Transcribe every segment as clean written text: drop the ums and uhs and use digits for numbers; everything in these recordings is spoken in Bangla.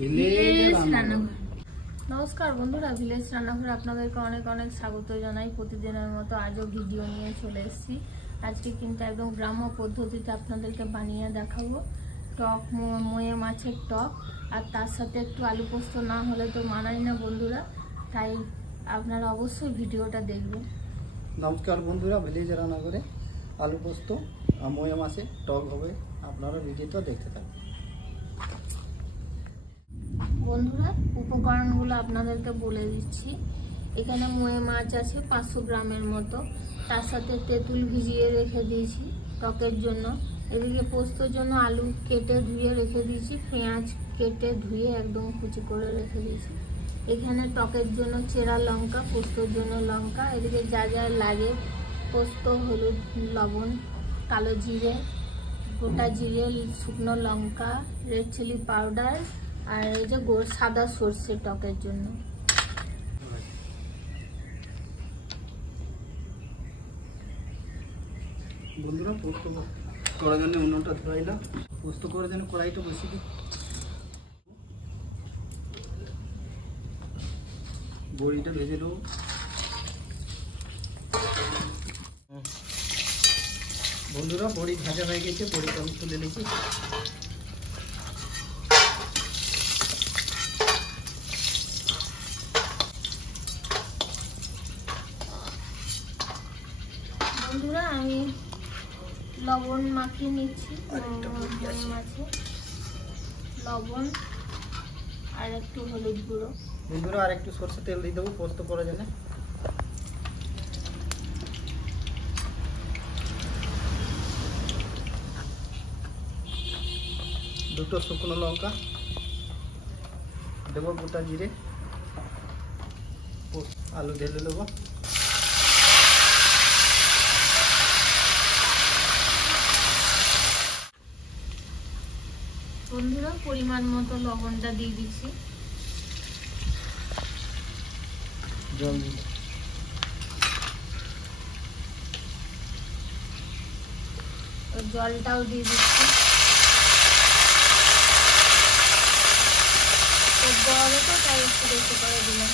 ভিলেজ রান্নাঘর। নমস্কার বন্ধুরা, ভিলেজ রান্নাঘরে আপনাদেরকে অনেক অনেক স্বাগত জানাই। প্রতিদিনের মতো আজও ভিডিও নিয়ে চলে এসেছি। আজকে কিন্তু একদম গ্রাম্য পদ্ধতিতে আপনাদেরকে বানিয়ে দেখাবো টক মোয়ে মাছের টক, আর তার সাথে একটু আলু পোস্ত না হলে তো মানায় না বন্ধুরা, তাই আপনারা অবশ্যই ভিডিওটা দেখবেন। নমস্কার বন্ধুরা, ভিলেজ রান্নাঘরে আলু পোস্ত আর মোয়ে মাছের টক হবে, আপনারা ভিডিওটা দেখতে থাকুন। বন্ধুরা, উপকরণগুলো আপনাদেরকে বলে দিচ্ছি। এখানে মোয়ে মাছ আছে 500 গ্রামের মতো, তার সাথে তেঁতুল ভিজিয়ে রেখে দিয়েছি টকের জন্য। এদিকে পোস্তর জন্য আলু কেটে ধুয়ে রেখে দিয়েছি, পেঁয়াজ কেটে ধুয়ে একদম কুচি করে রেখে দিয়েছি। এখানে টকের জন্য চেরা লঙ্কা, পোস্তর জন্য লঙ্কা। এদিকে যা যা লাগে পোস্ত, হলুদ, লবণ, কালো জিরে, গোটা জিরে, শুকনো লঙ্কা, রেড চিলি পাউডার, আর এই যে সাদা সর্ষে টকের জন্য। বন্ধুরা, পোস্ত করার জন্য উনুনটা ধরাইলাম, পোস্ত করার জন্য কড়াইটা বসিয়ে দিই। বড়িটা ভেজে দেবো। বন্ধুরা, বড়ি ভাজা হয়ে গেছে, বড়িটা আমি তুলে নিচ্ছি। বন্ধুরা, আমি লবণ মাখিয়ে নিচ্ছি মাছে, লবণ আর একটু হলুদ গুঁড়ো। বন্ধুরা, আর একটু সরষে তেল দিয়ে দেবো পোস্ত করার জন্য। দুটো শুকনো লঙ্কা দেবো, গোটা জিরে, আলু ঢেলে দেবো। বন্ধুরা, পরিমাণ মতো লবণটা দিয়ে দিচ্ছি, জল জলটাও দিয়ে দিচ্ছি। বড় তো তাই একটু বেশি করে দিলাম।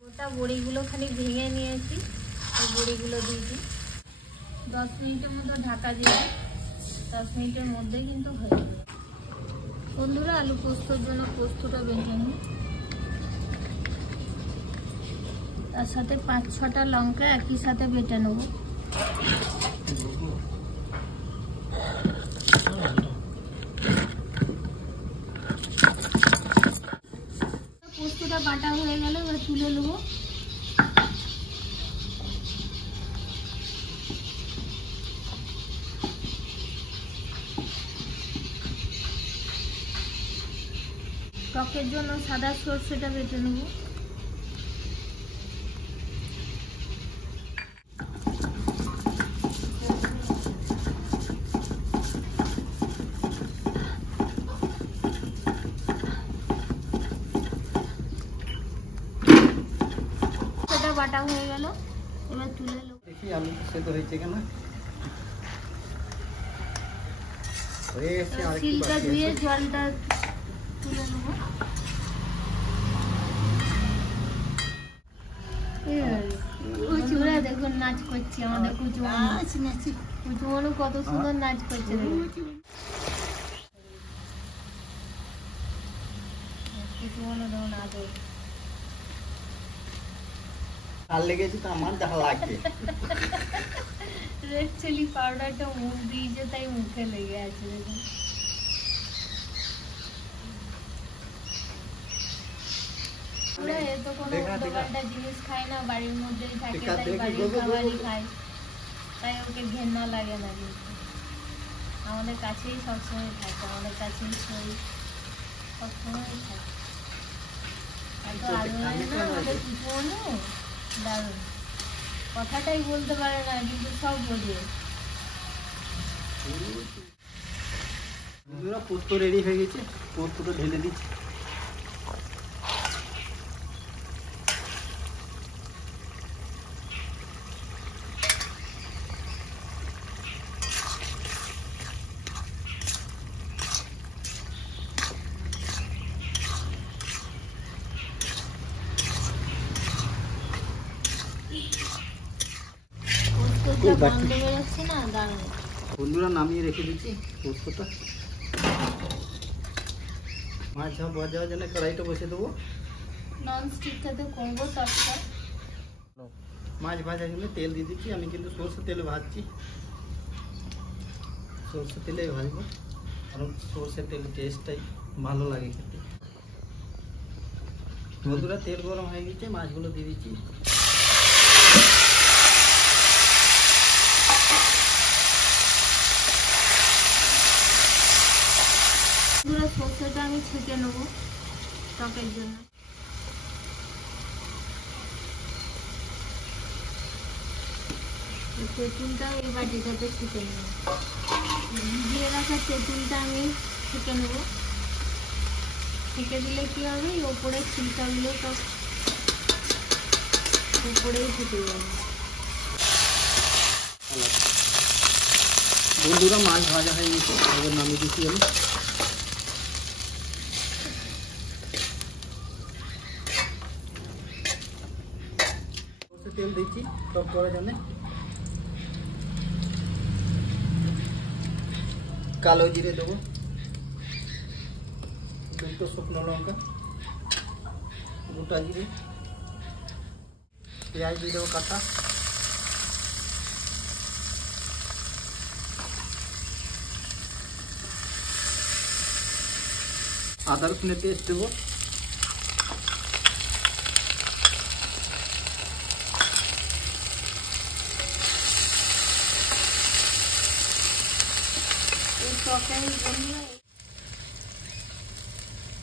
গোটা বড়িগুলো খালি ভেঙে নিয়েছি, ওই বড়িগুলো দিয়েছি। 10 মিনিটের মতো ঢাকা দিয়ে 10 মিনিটের মধ্যে কিন্তু হয়ে যাবে। বন্ধুরা, আলু পোস্তর জন্য পোস্তটা বেটে নিই, তার সাথে 5-6টা লঙ্কা একই সাথে বেটে নেব। পোস্তটা বাটা হয়ে গেল, এবার তুলে নেব। টকের জন্য সাদা সর্ষেটা বেটে নেব। সেটা বাটা হয়ে গেল, এবার তুলে নেব। দেখি আলু সেদ্ধ হয়েছে কেন। শিলটা ধুয়ে জলটা তুলে নেব। কুচুরা দেখুন নাচ করছে আমাদের কুচুমনু কত সুন্দর নাচ করছে। কুচুমনু দেখুন আদর আর লেগেছে তো আমার দেখা লাগছে। রেড চিলি পাউডারটা মুখ দিয়েছে তাই মুখে লেগে আছে দেখুন। এ তো কোনো দোকানটা জিনিস খায় না, বাড়ির মধ্যেই থাকে, তাই বাড়ির খাবারই খায়, তাই ওকে ঘেন্না লাগে না। কিন্তু আমাদের কাছেই সবসময় থাকে, আমাদের কাছেই শোয়, সবসময় থাকে। এত আদর না আমাদের কুচুমনু, দারুণ। কথাটাই বলতে পারে না কিন্তু সব বোঝে। পোস্ত রেডি হয়ে গেছে, পোস্তটা ঢেলে দিচ্ছি। যা গন্ধ বেরোচ্ছে না দারুণ। বন্ধুরা নামিয়ে রেখে দিচ্ছি পোস্তটা। মাছ ঝাল ভাজার জন্য কড়াইটা বসে দেবো। ননস্টিকটাতে করবো তরকা। মাছ ভাজার জন্য তেল দিয়ে দিচ্ছি। আমি কিন্তু সরষের তেলে ভাজছি, সরষের তেলে ভাজবো, কারণ সরষের তেলের টেস্টটাই ভালো লাগে খেতে। বন্ধুরা তেল গরম হয়ে গেছে, মাছগুলো দিয়ে দিচ্ছি। সরষেটা আমি ছেঁকে নেবো টকের জন্য। তেঁতুলটা এই বাটিটাতে ছেঁকে নেব। ভিজিয়ে রাখা তেঁতুলটা আমি ছেঁকে নেব। ছেঁকে দিলে কি হবে, ওপরে ছিলকাগুলো সব উপরেই ফুটে যাবে। বন্ধুরা মাছ ভাজা হয়ে গেছে, এবার নামিয়ে দিচ্ছি আমি। তেল দিচ্ছি টক করার জন্য। কালো জিরে দেবো, দুটো শুকনো লঙ্কা, গোটা জিরে, পেঁয়াজ দিয়ে দেবো কাটা, আদা রসুনের পেস্ট দেবো,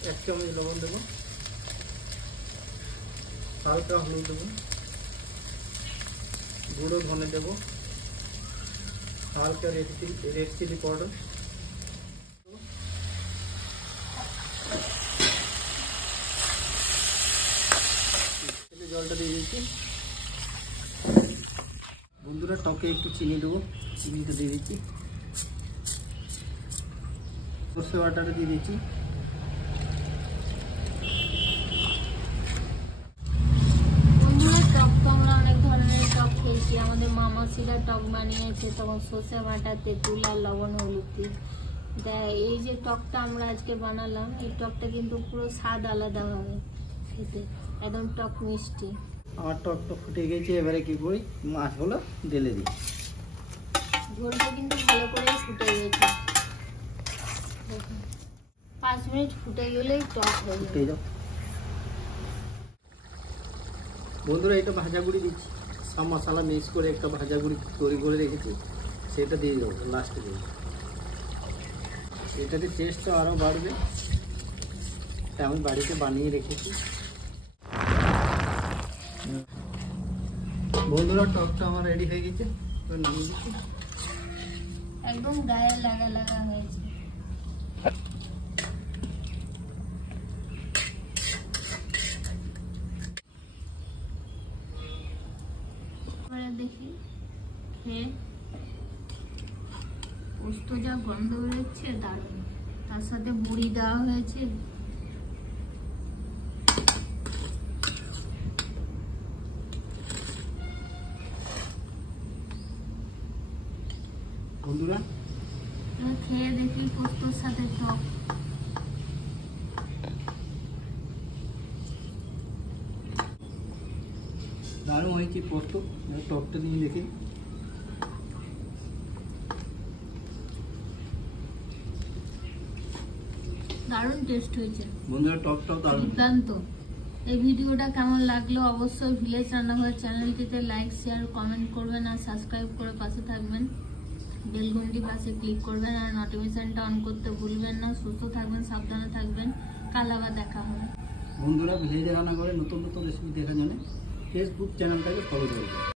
এক চামচ লবণ দেবো, হালকা হলুদ দেবো, গুঁড়ো ধনে দেবো, হালকা রেড চিলি পাউডার, জলটা দিয়ে দিচ্ছি। বন্ধুরা টকে একটু চিনি দেবো, চিনিটা দিয়ে দিচ্ছি। সরষে বাটাটা দিয়ে দিচ্ছি। টক তো আমরা অনেক ধরনের টক খেয়েছি। আমাদের মামাসিরা টক বানিয়েছে তখন সরষে বাটা, তেঁতুল আর লবণ হলুদ দিয়ে। এই যে টকটা আমরা আজকে বানালাম, এই টকটা কিন্তু পুরো স্বাদ আলাদা হবে খেতে, একদম টক মিষ্টি। আমার টকটা ফুটে গেছে, এবারে কি করি, মাছগুলো ঢেলে দিই। ঝোলটা কিন্তু ভালো করে ফুটে গেছে, 5 মিনিট ফুটে গেলেই টক হয়ে যাবে। বন্ধুরা এটা ভাজা গুঁড়ি দিচ্ছি, সব মশলা মিক্স করে একটা ভাজা গুঁড়ি তৈরি করে রেখেছি, সেটা দিয়ে দেবো লাস্টে দিয়ে। এটাতে টেস্টটা আরও বাড়বে, তাই আমি বাড়িতে বানিয়ে রেখেছি। বন্ধুরা টকটা আমার রেডি হয়ে গেছে, নামিয়ে দিচ্ছি। একদম গায়ে লাগা লাগা হয়েছে। দেখি খেয়ে পোস্ত যা গন্ধ বেরোচ্ছে দারুণ, তার সাথে বড়ি দেওয়া হয়েছে। বন্ধুরা খেয়ে দেখি পোস্তর সাথে টক। দারুণ হয়েছে পোস্ত, টকটা নিয়ে দেখি। দারুণ টেস্ট হয়েছে বন্ধুরা, টকটাও দারুণ দুর্দান্ত। এই ভিডিওটা কেমন লাগলো অবশ্যই ভিলেজ রান্নাঘর চ্যানেলটিতে লাইক, শেয়ার, কমেন্ট করবেন আর সাবস্ক্রাইব করে পাশে থাকবেন। বেল ঘন্টি পাশে ক্লিক করবেন আর নোটিফিকেশনটা অন করতে ভুলবেন না। সুস্থ থাকবেন, সাবধানে থাকবেন। কাল আবার দেখা হবে। বন্ধুরা ভিলেজ রান্নাঘরে নতুন নতুন রেসিপি দেখার জন্য ফেসবুক চ্যানেলটাকে ফলো করবেন।